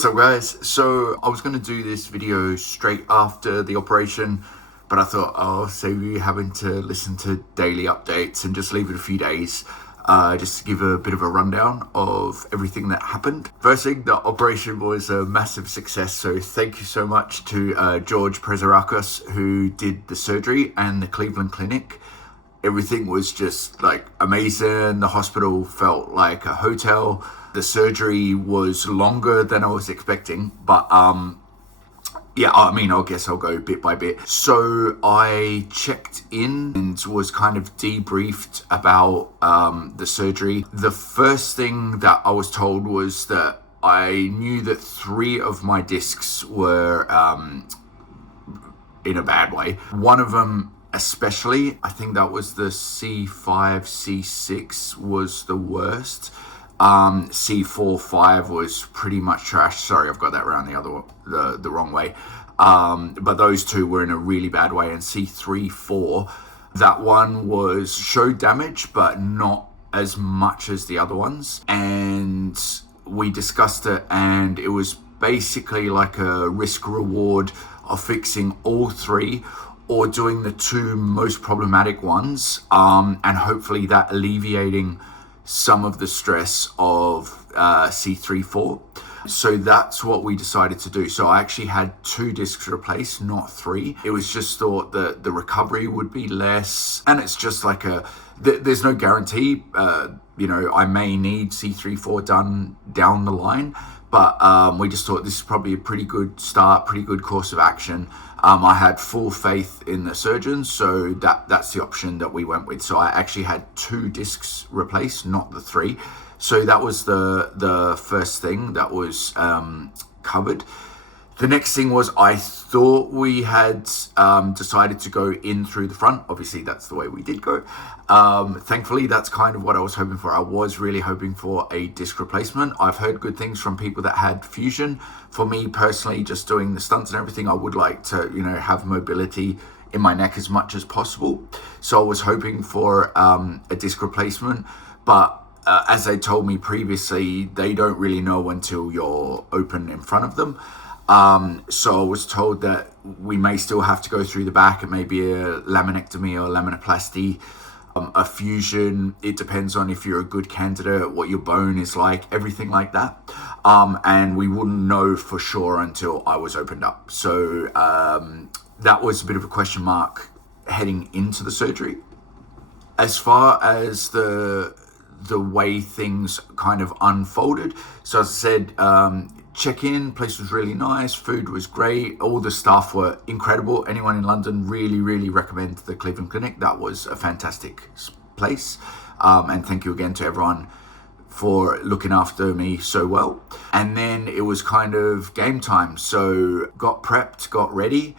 What's up, guys? So I was going to do this video straight after the operation, but I thought I'll save you having to listen to daily updates and just leave it a few days just to give a bit of a rundown of everything that happened. First thing, the operation was a massive success, so thank you so much to George Prezerakos, who did the surgery, and the Cleveland Clinic. Everything was just like amazing. The hospital felt like a hotel. The surgery was longer than I was expecting, but yeah, I mean, I guess I'll go bit by bit. So I checked in and was kind of debriefed about the surgery. The first thing that I was told was that I knew that 3 of my discs were in a bad way. One of them especially, I think that was the C5, C6 was the worst. C4, 5 was pretty much trash. Sorry, I've got that around the wrong way. But those 2 were in a really bad way. And C3, 4, that one showed damage, but not as much as the other ones. And we discussed it, and it was basically like a risk reward of fixing all 3 or doing the 2 most problematic ones, and hopefully that alleviating some of the stress of C3, 4. So that's what we decided to do. So I actually had 2 discs replaced, not 3. It was just thought that the recovery would be less, and it's just like there's no guarantee. I may need C3, 4 done down the line, but we just thought this is probably a pretty good start, pretty good course of action. I had full faith in the surgeons, so that's the option that we went with. So I actually had 2 discs replaced, not the 3. So that was the first thing that was covered. The next thing was, I thought we had decided to go in through the front. Obviously, that's the way we did go. Thankfully, that's kind of what I was hoping for. I was really hoping for a disc replacement. I've heard good things from people that had fusion. For me personally, just doing the stunts and everything, I would like to, have mobility in my neck as much as possible. So I was hoping for a disc replacement, but as they told me previously, they don't really know until you're open in front of them. So I was told that we may still have to go through the back. It may be a laminectomy or laminoplasty, a fusion. It depends on if you're a good candidate, what your bone is like, everything like that. And we wouldn't know for sure until I was opened up. So that was a bit of a question mark heading into the surgery. As far as the way things kind of unfolded, so as I said, check-in, place was really nice, food was great, all the staff were incredible. Anyone in London, really recommend the Cleveland Clinic. That was a fantastic place, and thank you again to everyone for looking after me so well. And then it was kind of game time, so got prepped, got ready,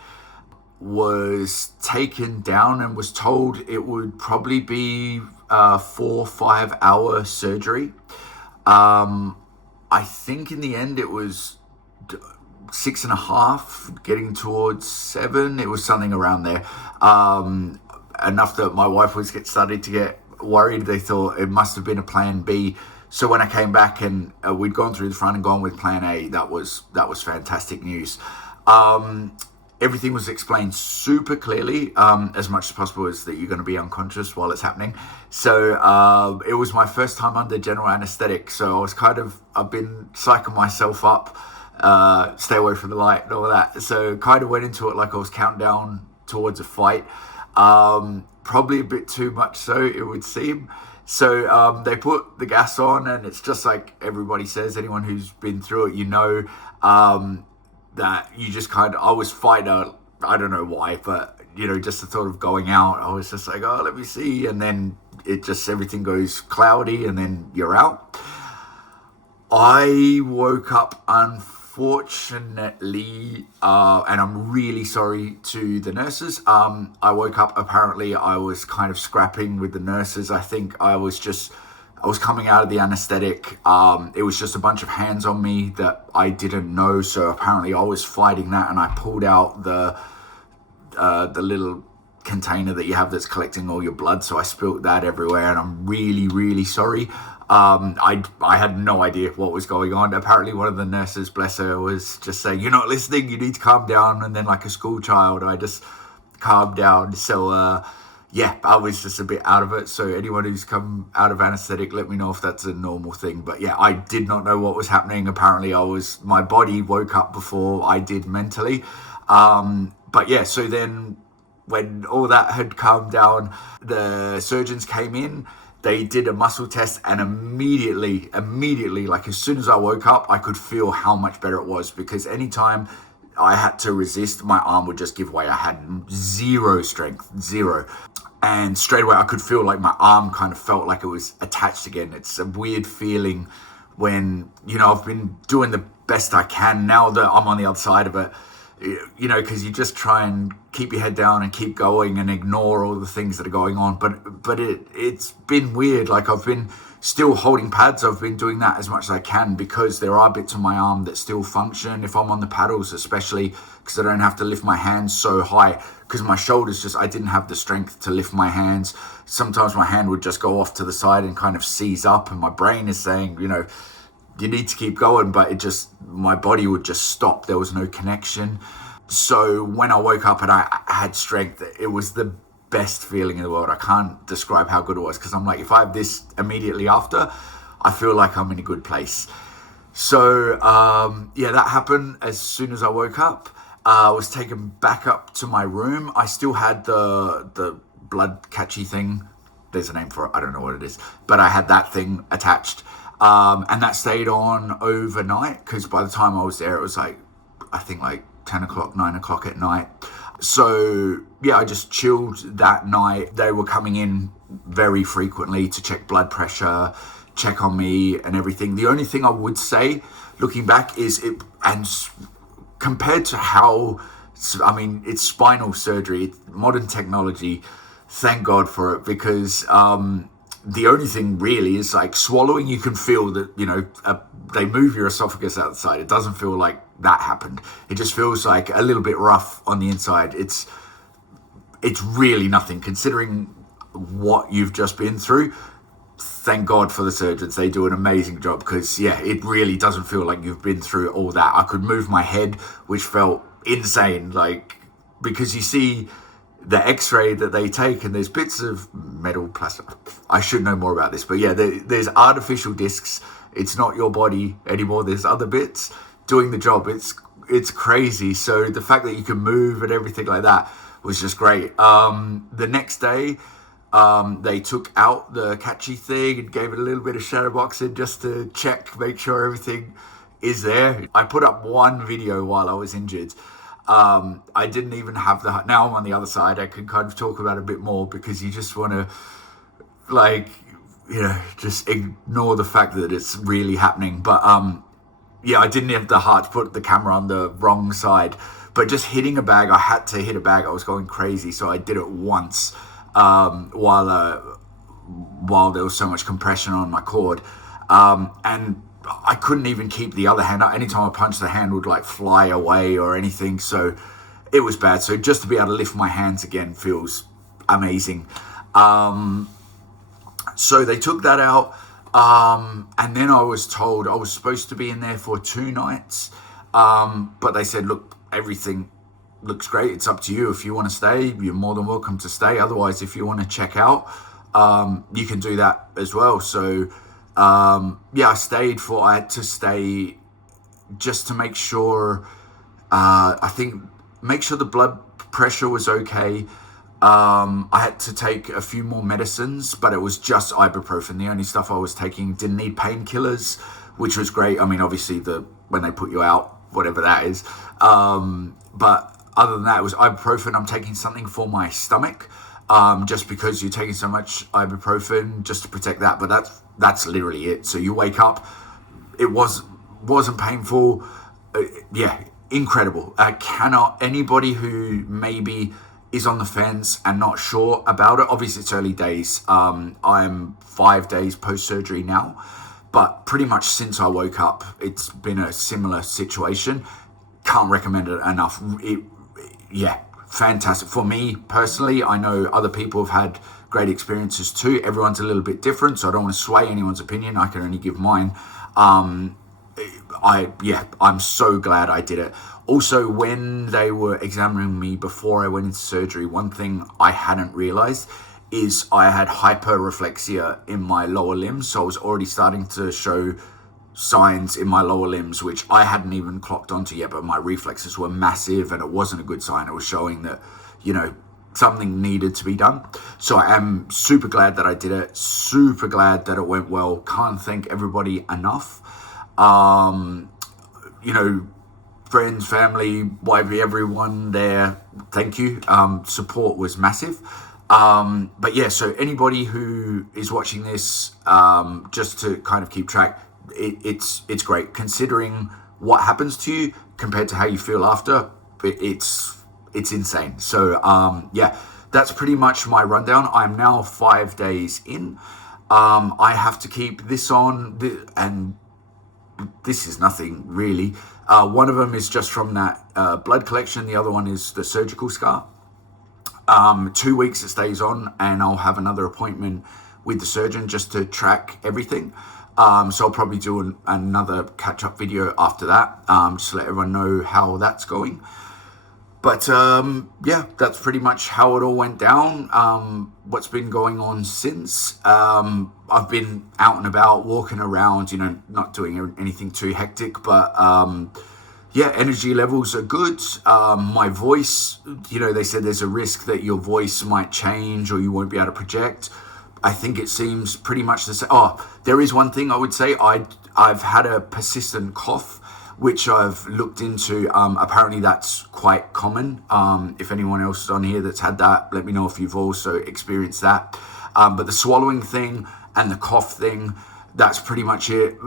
was taken down and was told it would probably be 4-5 hour surgery. I think in the end it was 6.5, getting towards 7. It was something around there. Enough that my wife was starting to get worried. They thought it must have been a plan B. So when I came back and we'd gone through the front and gone with plan A, that was fantastic news. Everything was explained super clearly, as much as possible, is that you're going to be unconscious while it's happening. So it was my first time under general anesthetic, so I've been psyching myself up, stay away from the light and all that. So kind of went into it like I was counting down towards a fight, probably a bit too much so, it would seem. So they put the gas on, and it's just like everybody says, anyone who's been through it, that you just I was fighting out, I don't know why, but just the thought of going out, I was just like, oh, let me see, and then everything goes cloudy, and then you're out. I woke up unfortunately, and I'm really sorry to the nurses. I woke up, apparently I was kind of scrapping with the nurses. I think I was coming out of the anesthetic. It was just a bunch of hands on me that I didn't know. So apparently I was fighting that, and I pulled out the little container that you have that's collecting all your blood. So I spilled that everywhere, and I'm really sorry. I had no idea what was going on. Apparently, one of the nurses, bless her, was just saying, "You're not listening. You need to calm down." And then, like a school child, I just calmed down. So, yeah, I was just a bit out of it. So anyone who's come out of anesthetic, let me know if that's a normal thing. But yeah, I did not know what was happening. Apparently, my body woke up before I did mentally. But yeah, so then when all that had calmed down, the surgeons came in. They did a muscle test, and immediately, like as soon as I woke up, I could feel how much better it was, because anytime I had to resist, my arm would just give way. I had zero strength, zero. And straight away I could feel like my arm kind of felt like it was attached again. It's a weird feeling when, I've been doing the best I can. Now that I'm on the other side of it, because you just try and keep your head down and keep going and ignore all the things that are going on. But it's been weird. Like, I've been still holding pads. I've been doing that as much as I can, because there are bits of my arm that still function if I'm on the paddles, especially because I don't have to lift my hands so high, because my shoulders I didn't have the strength to lift my hands. Sometimes my hand would just go off to the side and kind of seize up, and my brain is saying, you need to keep going, but my body would just stop. There was no connection. So when I woke up and I had strength, it was the best feeling in the world. I can't describe how good it was, because I'm like, if I have this immediately after, I feel like I'm in a good place. So yeah, that happened as soon as I woke up. I was taken back up to my room. I still had the blood catchy thing. There's a name for it. I don't know what it is, but I had that thing attached. And that stayed on overnight, because by the time I was there, it was I think 10 o'clock, 9 o'clock at night. So yeah, I just chilled that night. They were coming in very frequently to check blood pressure, check on me and everything. The only thing I would say, looking back, is compared to it's spinal surgery, modern technology, thank God for it, because the only thing really is like swallowing. You can feel that, they move your esophagus outside. It doesn't feel like that happened. It just feels like a little bit rough on the inside. It's really nothing considering what you've just been through. Thank God for the surgeons. They do an amazing job, because yeah, it really doesn't feel like you've been through all that. I could move my head, which felt insane, because you see the x-ray that they take, and there's bits of metal, plastic. I should know more about this, but yeah, there's artificial discs. It's not your body anymore. There's other bits doing the job. It's crazy. So the fact that you can move and everything like that was just great. The next day, they took out the catchy thing and gave it a little bit of shadowboxing just to check, make sure everything is there. I put up one video while I was injured. I didn't even have now I'm on the other side. I can kind of talk about it a bit more, because you just want to just ignore the fact that it's really happening. But yeah, I didn't have the heart to put the camera on the wrong side, but just hitting a bag, I had to hit a bag. I was going crazy. So I did it once, while there was so much compression on my cord. And I couldn't even keep the other hand up. Anytime I punched, the hand would fly away or anything. So it was bad. So just to be able to lift my hands again feels amazing. So they took that out. And then I was told I was supposed to be in there for 2 nights. But they said, look, everything looks great. It's up to you. If you want to stay, you're more than welcome to stay. Otherwise, if you want to check out, you can do that as well. So yeah, I had to stay just to make sure, make sure the blood pressure was okay. I had to take a few more medicines, but it was just ibuprofen. The only stuff I was taking didn't need painkillers, which was great. I mean, obviously when they put you out, whatever that is. But other than that, it was ibuprofen. I'm taking something for my stomach, just because you're taking so much ibuprofen just to protect that. But that's literally it. So you wake up, it wasn't painful. Yeah, incredible. Anybody who maybe is on the fence and not sure about it, obviously it's early days. I'm 5 days post-surgery now, but pretty much since I woke up, it's been a similar situation. Can't recommend it enough. Yeah, fantastic. For me personally, I know other people have had great experiences too. Everyone's a little bit different, so I don't want to sway anyone's opinion. I can only give mine. I'm so glad I did it. Also, when they were examining me before I went into surgery, one thing I hadn't realized is I had hyperreflexia in my lower limbs. So I was already starting to show signs in my lower limbs, which I hadn't even clocked onto yet, but my reflexes were massive and it wasn't a good sign. It was showing that, something needed to be done. So I am super glad that I did it. Super glad that it went well. Can't thank everybody enough. Friends, family, wifey, everyone there, thank you. Support was massive. But yeah, so anybody who is watching this, just to kind of keep track, it's great considering what happens to you compared to how you feel after. It's insane. So yeah, that's pretty much my rundown. I'm now 5 days in. I have to keep this on, and this is nothing really. One of them is just from that blood collection. The other one is the surgical scar. 2 weeks it stays on, and I'll have another appointment with the surgeon just to track everything. So I'll probably do another catch-up video after that, just to let everyone know how that's going. But yeah, that's pretty much how it all went down. What's been going on since? I've been out and about, walking around, not doing anything too hectic, but yeah, energy levels are good. My voice, they said there's a risk that your voice might change or you won't be able to project. I think it seems pretty much the same. Oh, there is one thing I would say. I've had a persistent cough, which I've looked into. Apparently that's quite common. If anyone else is on here that's had that, let me know if you've also experienced that. But the swallowing thing and the cough thing, that's pretty much it.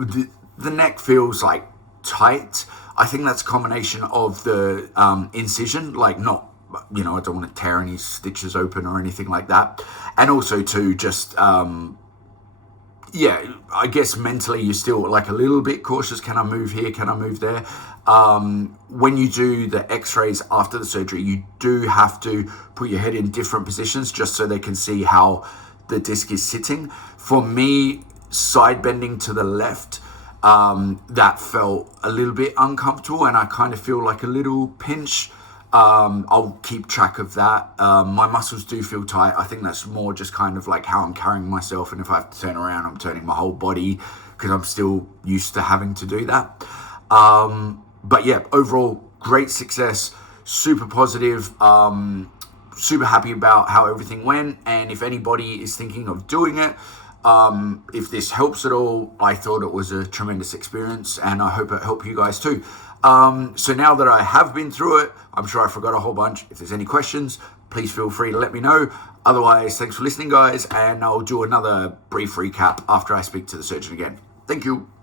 The neck feels like tight. I think that's a combination of the incision, like not, I don't want to tear any stitches open or anything like that. And also to just, yeah, I guess mentally you're still like a little bit cautious. Can I move here? Can I move there? When you do the x-rays after the surgery, you do have to put your head in different positions just so they can see how the disc is sitting. For me, side bending to the left, that felt a little bit uncomfortable, and I kind of feel like a little pinch. I'll keep track of that. My muscles do feel tight. I think that's more just kind of like how I'm carrying myself, and if I have to turn around, I'm turning my whole body because I'm still used to having to do that. But yeah, overall, great success, super positive, super happy about how everything went. And if anybody is thinking of doing it, if this helps at all, I thought it was a tremendous experience, and I hope it helped you guys too. So now that I have been through it, I'm sure I forgot a whole bunch. If there's any questions, please feel free to let me know. Otherwise, thanks for listening, guys, and I'll do another brief recap after I speak to the surgeon again. Thank you.